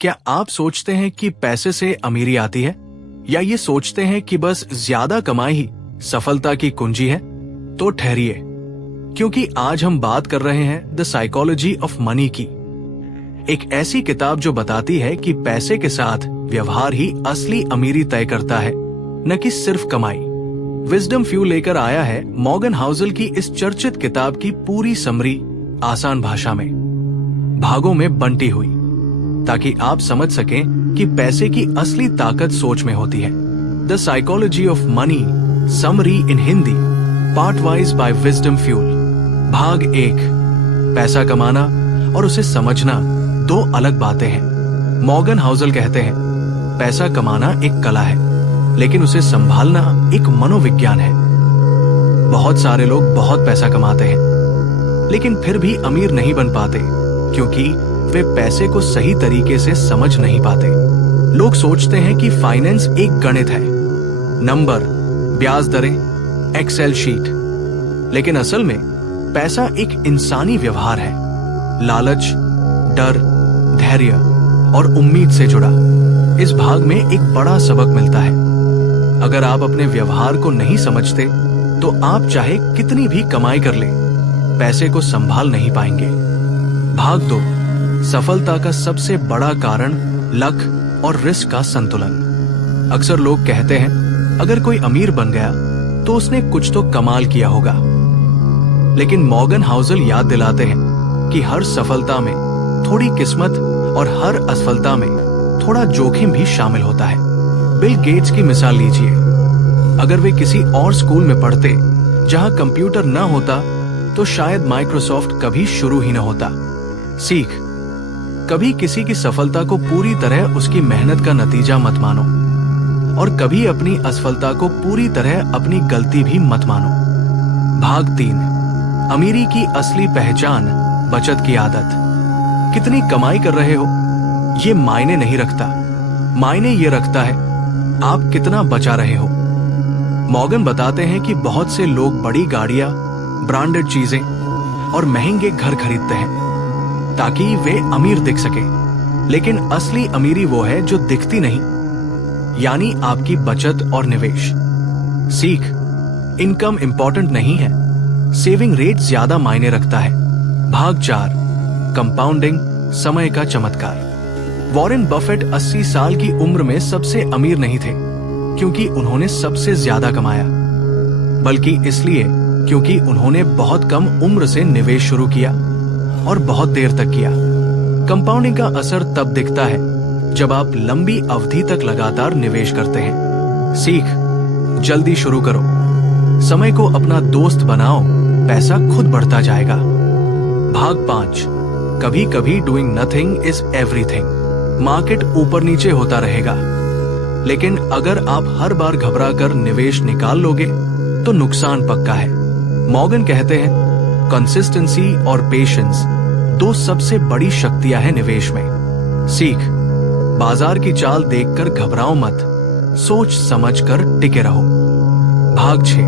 क्या आप सोचते हैं कि पैसे से अमीरी आती है, या ये सोचते हैं कि बस ज्यादा कमाई ही सफलता की कुंजी है? तो ठहरिए, क्योंकि आज हम बात कर रहे हैं द साइकोलॉजी ऑफ मनी की, एक ऐसी किताब जो बताती है कि पैसे के साथ व्यवहार ही असली अमीरी तय करता है, न कि सिर्फ कमाई। विजडम फ्यू लेकर आया है मॉर्गन हाउसल की इस चर्चित किताब की पूरी समरी आसान भाषा में, भागों में बंटी हुई, ताकि आप समझ सकें कि पैसे की असली ताकत सोच में होती है। The psychology of money summary in Hindi, part wise by Wisdom Fuel. भाग 1, पैसा कमाना और उसे समझना दो अलग बातें हैं। मॉर्गन हाउसल कहते हैं, पैसा कमाना एक कला है, लेकिन उसे संभालना एक मनोविज्ञान है। बहुत सारे लोग बहुत पैसा कमाते हैं, लेकिन फिर भी अमीर नहीं बन पाते, क्योंकि वे पैसे को सही तरीके से समझ नहीं पाते। लोग सोचते हैं कि फाइनेंस एक गणित है, नंबर, ब्याज दरें, एक्सेल शीट, लेकिन असल में पैसा एक इंसानी व्यवहार है, लालच, डर, धैर्य और उम्मीद से जुड़ा। इस भाग में एक बड़ा सबक मिलता है। अगर आप अपने व्यवहार को नहीं समझते, तो आप चाहे कितनी भी कमाई कर लें, पैसे को संभाल नहीं पाएंगे। भाग 2, सफलता का सबसे बड़ा कारण लक और रिस्क का संतुलन। अक्सर लोग कहते हैं, अगर कोई अमीर बन गया तो उसने कुछ तो कमाल किया होगा, लेकिन मॉर्गन हाउसल याद दिलाते हैं कि हर सफलता में थोड़ी किस्मत और हर असफलता में थोड़ा जोखिम भी शामिल होता है। बिल गेट्स की मिसाल लीजिए। अगर वे किसी और स्कूल में पढ़ते जहां कंप्यूटर न होता, तो शायद माइक्रोसॉफ्ट कभी शुरू ही न होता। सीख, कभी किसी की सफलता को पूरी तरह उसकी मेहनत का नतीजा मत मानो, और कभी अपनी असफलता को पूरी तरह अपनी गलती भी मत मानो। भाग 3, अमीरी की असली पहचान, बचत की आदत। कितनी कमाई कर रहे हो ये मायने नहीं रखता, मायने ये रखता है आप कितना बचा रहे हो। मॉर्गन बताते हैं कि बहुत से लोग बड़ी गाड़ियां, ब्रांडेड चीजें और महंगे घर खरीदते हैं ताकि वे अमीर दिख सके, लेकिन असली अमीरी वो है जो दिखती नहीं, यानी आपकी बचत और निवेश। सीख, इनकम इंपॉर्टेंट नहीं है, सेविंग रेट ज्यादा मायने रखता है। भाग 4, कंपाउंडिंग, समय का चमत्कार। वॉरेन बफेट 80 साल की उम्र में सबसे अमीर नहीं थे क्योंकि उन्होंने सबसे ज्यादा कमाया, बल्कि इसलिए क्योंकि उन्होंने बहुत कम उम्र से निवेश शुरू किया और बहुत देर तक किया। कंपाउंडिंग का असर तब दिखता है जब आप लंबी अवधि तक लगातार निवेश करते हैं। सीख, जल्दी शुरू करो, समय को अपना दोस्त बनाओ, पैसा खुद बढ़ता जाएगा। भाग 5, कभी कभी doing nothing is everything. Market ऊपर नीचे होता रहेगा, लेकिन अगर आप हर बार घबरा कर निवेश निकाल लोगे तो नुकसान पक्का है। मॉर्गन कहते हैं, कंसिस्टेंसी और पेशेंस दो सबसे बड़ी शक्तियां हैं निवेश में। सीख, बाजार की चाल देखकर घबराओ मत, सोच समझकर टिके रहो। भाग 6,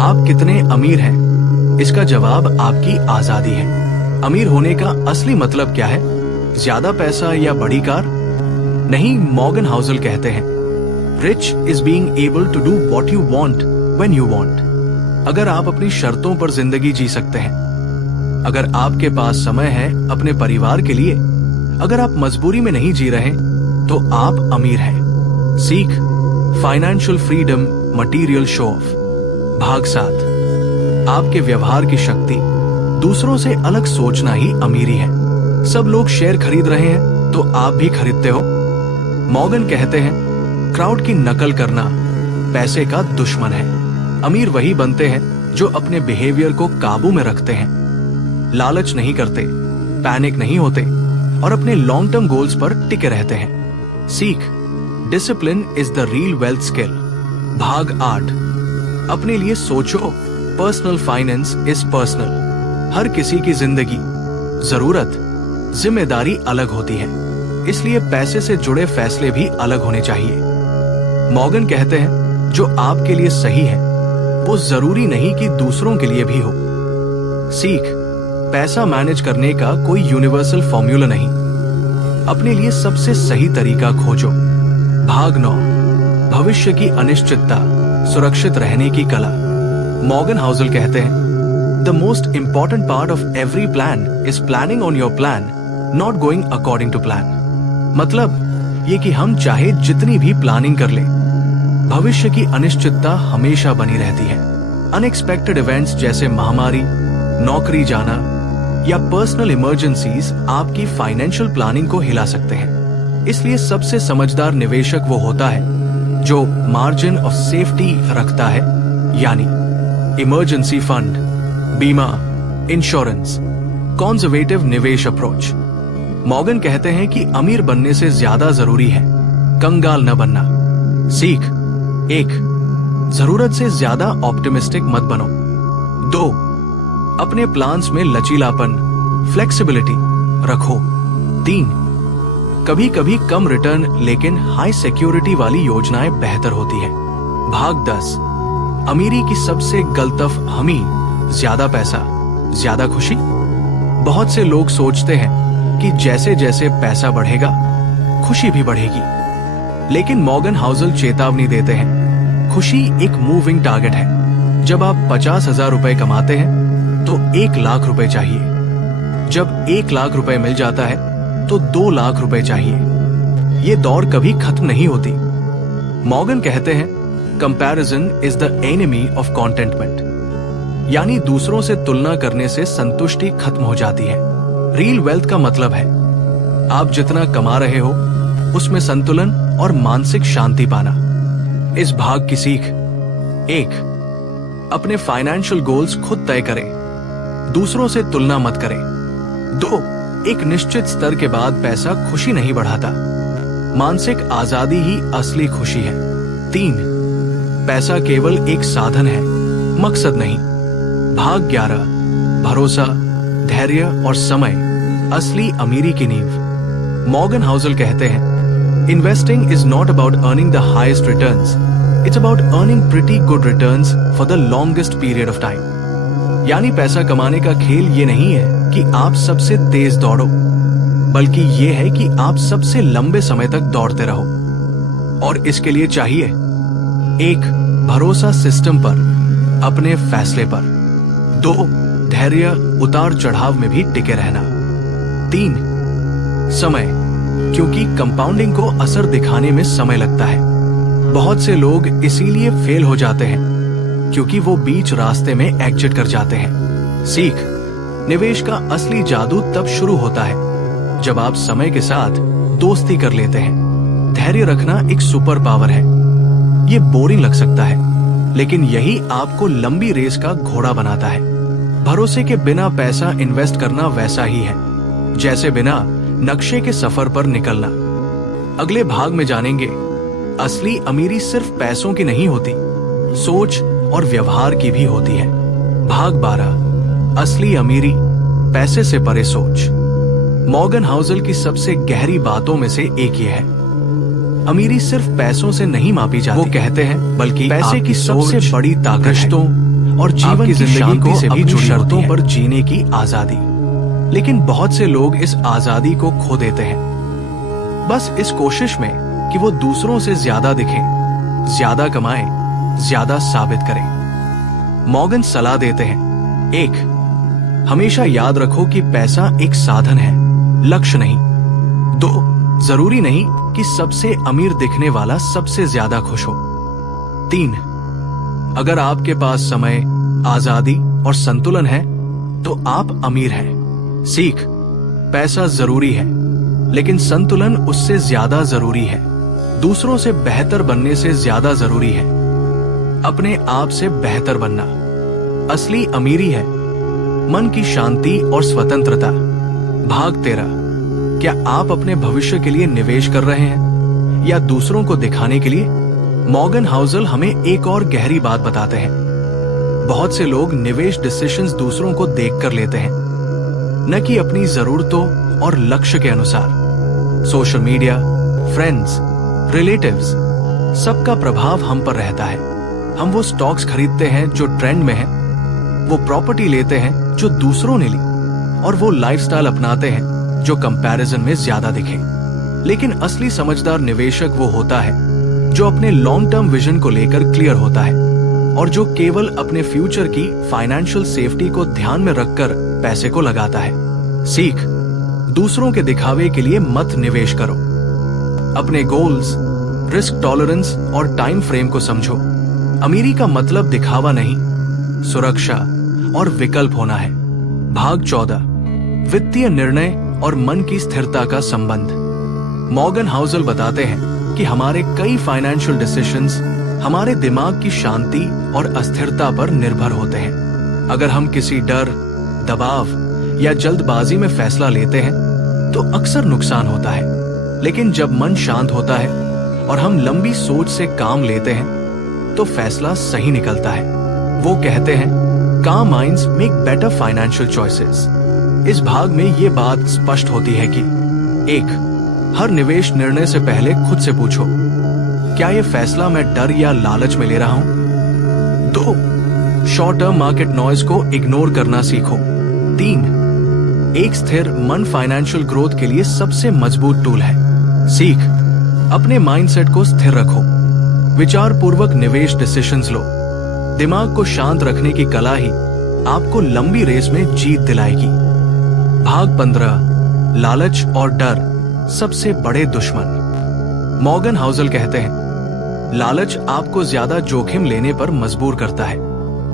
आप कितने अमीर हैं, इसका जवाब आपकी आजादी है। अमीर होने का असली मतलब क्या है? ज्यादा पैसा या बड़ी कार? नहीं, मॉर्गन हाउसल कहते हैं, rich is being able to do what you want when you want. अगर आप अपनी शर्तों पर जिंदगी जी सकते हैं, अगर आपके पास समय है अपने परिवार के लिए, अगर आप मजबूरी में नहीं जी रहे, तो आप अमीर हैं। सीख, financial freedom, material show off. भाग 7, आपके व्यवहार की शक्ति, दूसरों से अलग सोचना ही अमीरी है। सब लोग शेयर खरीद रहे हैं तो आप भी खरीदते हो। मॉर्गन कहते हैं, क्राउड की नकल करना पैसे का दुश्मन है। अमीर वही बनते हैं जो अपने बिहेवियर को काबू में रखते हैं, लालच नहीं करते, पैनिक नहीं होते और अपने लॉन्ग टर्म गोल्स पर टिके रहते हैं। सीख, discipline is the real wealth skill. भाग 8, अपने लिए सोचो, पर्सनल फाइनेंस इज पर्सनल। हर किसी की जिंदगी, जरूरत, जिम्मेदारी अलग होती है, इसलिए पैसे से जुड़े फैसले भी अलग होने चाहिए। मॉर्गन कहते हैं, जो आपके लिए सही है वो जरूरी नहीं कि दूसरों के लिए भी हो। सीख, पैसा मैनेज करने का कोई यूनिवर्सल फॉर्मूला नहीं। अपने लिए सबसे सही तरीका खोजो। भाग 9, भविष्य की अनिश्चितता, सुरक्षित रहने की कला। मॉर्गन हाउसल कहते हैं, the most important part of every plan is planning on your plan, not going according to plan. मतलब ये कि हम चाहे जितनी भी प्लानिंग कर ले, भविष्य की अनिश्चितता हमेशा बनी रहती है। अनएक्सपेक्टेड इवेंट्स जैसे महामारी, नौकरी जाना या पर्सनल इमरजेंसीज आपकी फाइनेंशियल प्लानिंग को हिला सकते हैं। इसलिए सबसे समझदार निवेशक वो होता है जो मार्जिन ऑफ सेफ्टी रखता है, यानी इमरजेंसी फंड, बीमा, इंश्योरेंस, कंजर्वेटिव निवेश अप्रोच। मॉर्गन कहते हैं कि अमीर बनने से ज्यादा जरूरी है कंगाल न बनना। सीख 1, जरूरत से ज्यादा ऑप्टिमिस्टिक मत बनो। 2, अपने प्लान्स में लचीलापन, फ्लेक्सिबिलिटी रखो। 3, कभी कभी कम रिटर्न लेकिन हाई सिक्योरिटी वाली योजनाएं बेहतर होती है। भाग 10, अमीरी की सबसे गलत हमी, ज्यादा पैसा ज्यादा खुशी। बहुत से लोग सोचते हैं कि जैसे जैसे पैसा बढ़ेगा खुशी भी बढ़ेगी, लेकिन मॉर्गन हाउसल चेतावनी देते हैं, खुशी एक मूविंग टारगेट है। जब आप 50,000 रुपए कमाते हैं तो 1 लाख रुपए चाहिए, जब 1 लाख रुपए मिल जाता है तो 2 लाख रुपए चाहिए। ये दौड़ कभी खत्म नहीं होती। मॉर्गन कहते हैं, comparison is the enemy of contentment, यानी दूसरों से तुलना करने से संतुष्टि खत्म हो जाती है। रियल वेल्थ का मतलब है आप जितना कमा रहे हो उसमें संतुलन और मानसिक शांति पाना। इस भाग की सीख 1, अपने फाइनेंशियल गोल्स खुद तय करें, दूसरों से तुलना मत करें। 2, एक निश्चित स्तर के बाद पैसा खुशी नहीं बढ़ाता, मानसिक आजादी ही असली खुशी है। 3, पैसा केवल एक साधन है, मकसद नहीं। भाग 11, भरोसा, धैर्य और समय, असली अमीरी की नींव। मॉर्गन हाउसल कहते हैं, investing is not about earning the highest returns, it's about earning pretty good returns for the longest period of time. यानी पैसा कमाने का खेल ये नहीं है कि आप सबसे तेज दौड़ो, बल्कि ये है कि आप सबसे लंबे समय तक दौड़ते रहो। और इसके लिए चाहिए 1, भरोसा सिस्टम पर, अपने फैसले पर। 2, धैर्य, उतार चढ़ाव में भी टिके रहना। 3, समय, क्योंकि कंपाउंडिंग को असर दिखाने में समय लगता है। बहुत से लोग इसीलिए फेल हो जाते हैं क्योंकि वो बीच रास्ते में एग्जिट कर जाते हैं। सीख, निवेश का असली जादू तब शुरू होता है जब आप समय के साथ दोस्ती कर लेते हैं। धैर्य रखना एक सुपर पावर है। ये बोरिंग लग सकता है, लेकिन यही आपको लंबी रेस का घोड़ा बनाता है। भरोसे के बिना पैसा इन्वेस्ट करना वैसा ही है जैसे बिना नक्शे के सफर पर निकलना। अगले भाग में जानेंगे, असली अमीरी सिर्फ पैसों की नहीं होती, सोच और व्यवहार की भी होती है। भाग 12, असली अमीरी, पैसे से परे सोच। मॉर्गन हाउसल की सबसे गहरी बातों में से एक ये है, अमीरी सिर्फ पैसों से नहीं मापी जाती। वो कहते हैं बल्कि पैसे की सबसे बड़ी ताकत रिश्तों और जीवन की जिंदगी से भी जुड़ी शर्तों पर जीने की आजादी। लेकिन बहुत से लोग इस आजादी को खो देते हैं, बस इस कोशिश में कि वो दूसरों से ज्यादा दिखें, ज्यादा कमाएं, ज्यादा साबित करें। मॉर्गन सलाह देते हैं, 1, हमेशा याद रखो कि पैसा एक साधन है, लक्ष्य नहीं। 2, जरूरी नहीं कि सबसे अमीर दिखने वाला सबसे ज्यादा खुश हो। 3, अगर आपके पास समय, आजादी और संतुलन है तो आप अमीर हैं। सीख, पैसा जरूरी है, लेकिन संतुलन उससे ज्यादा जरूरी है। दूसरों से बेहतर बनने से ज्यादा जरूरी है अपने आप से बेहतर बनना। असली अमीरी है मन की शांति और स्वतंत्रता। भाग 13, क्या आप अपने भविष्य के लिए निवेश कर रहे हैं या दूसरों को दिखाने के लिए? मॉर्गन हाउसल हमें एक और गहरी बात बताते हैं, बहुत से लोग निवेश डिसीजंस दूसरों को देखकर लेते हैं, न कि अपनी जरूरतों और लक्ष्य के अनुसार। सोशल मीडिया, फ्रेंड्स, रिलेटिव्स, सबका प्रभाव हम पर रहता है। हम वो स्टॉक्स खरीदते हैं जो ट्रेंड में है, वो प्रॉपर्टी लेते हैं जो दूसरों ने ली, और वो लाइफस्टाइल अपनाते हैं जो कंपैरिजन में ज्यादा दिखे। लेकिन असली समझदार निवेशक वो होता है जो अपने लॉन्ग टर्म विजन को लेकर क्लियर होता है और जो केवल अपने फ्यूचर की फाइनेंशियल सेफ्टी को ध्यान में रखकर पैसे को लगाता है। सीख, दूसरों के दिखावे के लिए मत निवेश करो। अपने गोल्स, रिस्क टॉलरेंस और टाइम फ्रेम को समझो। अमीरी का मतलब दिखावा नहीं, सुरक्षा और विकल्प होना है। भाग 14, वित्तीय निर्णय और मन की स्थिरता का संबंध। मॉर्गन हाउसल बताते हैं कि हमारे कई फाइनेंशियल डिसीजंस हमारे दिमाग की शांति और अस्थिरता पर निर्भर होते हैं। अगर हम किसी डर, दबाव या जल्दबाजी में फैसला लेते हैं तो अक्सर नुकसान होता है, लेकिन जब मन शांत होता है और हम लंबी सोच से काम लेते हैं तो फैसला सही निकलता है। वो कहते हैं काम minds make better financial choices. इस भाग में ये बात स्पष्ट होती है कि 1. हर निवेश निर्णय से पहले खुद से पूछो, क्या ये फैसला मैं डर या लालच में ले रहा हूं? 2. शॉर्ट टर्म मार्केट नॉइज को इग्नोर करना सीखो। 3. एक स्थिर मन फाइनेंशियल ग्रोथ के लिए सबसे मजबूत टूल है। सीख, अपने माइंडसेट को स्थिर रखो। विचार पूर्वक निवेश डिसीजंस लो। दिमाग को शांत रखने की कला ही आपको लंबी रेस में जीत दिलाएगी। भाग 15, लालच और डर सबसे बड़े दुश्मन। मॉर्गन हाउसल कहते हैं, लालच आपको ज्यादा जोखिम लेने पर मजबूर करता है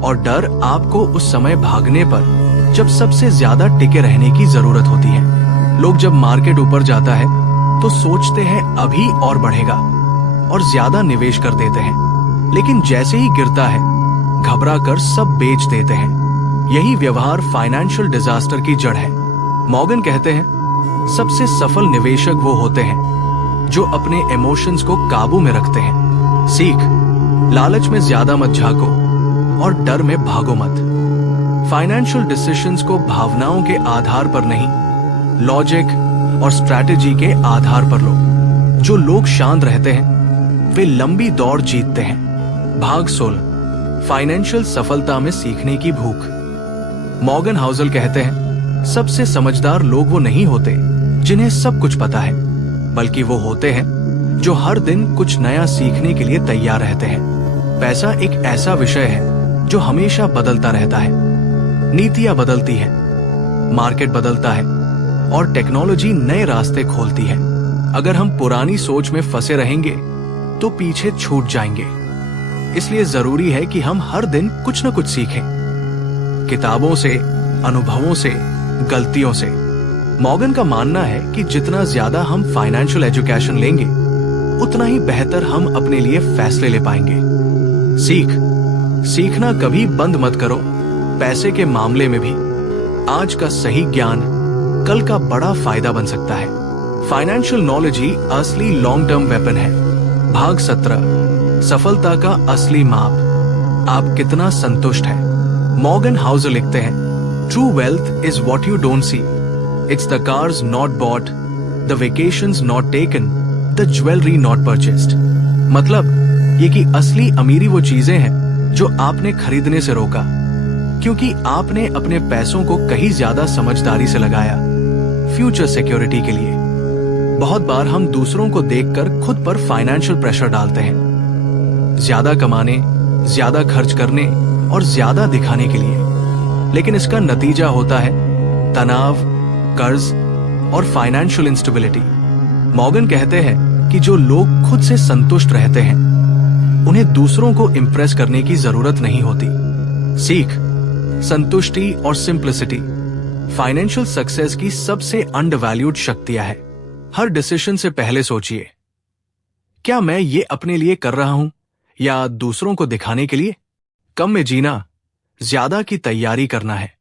और डर आपको उस समय भागने पर जब सबसे ज्यादा टिके रहने की जरूरत होती है। लोग जब मार्केट ऊपर जाता है तो सोचते हैं अभी और बढ़ेगा और ज्यादा निवेश कर देते हैं, लेकिन जैसे ही गिरता है घबरा कर सब बेच देते हैं। यही व्यवहार फाइनेंशियल डिजास्टर की जड़ है। मॉर्गन कहते हैं, सबसे सफल निवेशक वो होते हैं जो अपने इमोशंस को काबू में रखते हैं। सीख, लालच में ज्यादा मत झांको और डर में भागो मत। फाइनेंशियल डिसीजंस को भावनाओं के आधार पर नहीं, लॉजिक और स्ट्रैटेजी के आधार पर लो। जो लोग शांत रहते हैं वे लंबी दौड़ जीतते हैं। भाग 16, फाइनेंशियल सफलता में सीखने की भूख। मॉर्गन हाउसल कहते हैं, सबसे समझदार लोग वो नहीं होते जिन्हें सब कुछ पता है, बल्कि वो होते हैं जो हर दिन कुछ नया सीखने के लिए तैयार रहते हैं। पैसा एक ऐसा विषय है जो हमेशा बदलता रहता है। नीतियां बदलती है, मार्केट बदलता है और टेक्नोलॉजी नए रास्ते खोलती है। अगर हम पुरानी सोच में फंसे रहेंगे तो पीछे छूट जाएंगे। इसलिए जरूरी है कि हम हर दिन कुछ न कुछ सीखें, किताबों से, अनुभवों से, गलतियों से। मॉर्गन का मानना है कि जितना ज्यादा हम फाइनेंशियल एजुकेशन लेंगे उतना ही बेहतर हम अपने लिए फैसले ले पाएंगे। सीखना कभी बंद मत करो। पैसे के मामले में भी आज का सही ज्ञान कल का बड़ा फायदा बन सकता है। फाइनेंशियल नॉलेज ही असली लॉन्ग टर्म वेपन है। भाग 17, सफलता का असली माप। आप कितना संतुष्ट हैं? मॉर्गन हाउसल लिखते हैं, true wealth is what you don't see. It's the cars not bought, the vacations not taken, the jewellery not purchased. मतलब ये कि असली अमीरी वो चीजें हैं जो आपने खरीदने से रोका, क्योंकि आपने अपने पैसों को कहीं ज्यादा समझदारी से लगाया, फ्यूचर सिक्योरिटी के लिए। बहुत बार हम दूसरों को देखकर खुद पर फाइनेंशियल प्रेशर डालते हैं, ज्यादा कमाने, ज्यादा खर्च करने और ज्यादा दिखाने के लिए। लेकिन इसका नतीजा होता है तनाव, कर्ज और फाइनेंशियल इंस्टेबिलिटी। मॉर्गन कहते हैं कि जो लोग खुद से संतुष्ट रहते हैं उन्हें दूसरों को इंप्रेस करने की जरूरत नहीं होती। सीख, संतुष्टि और सिंप्लिसिटी फाइनेंशियल सक्सेस की सबसे अंडरवैल्यूड शक्तियां है। हर डिसीजन से पहले सोचिए, क्या मैं ये अपने लिए कर रहा हूं या दूसरों को दिखाने के लिए? कम में जीना, ज्यादा की तैयारी करना है।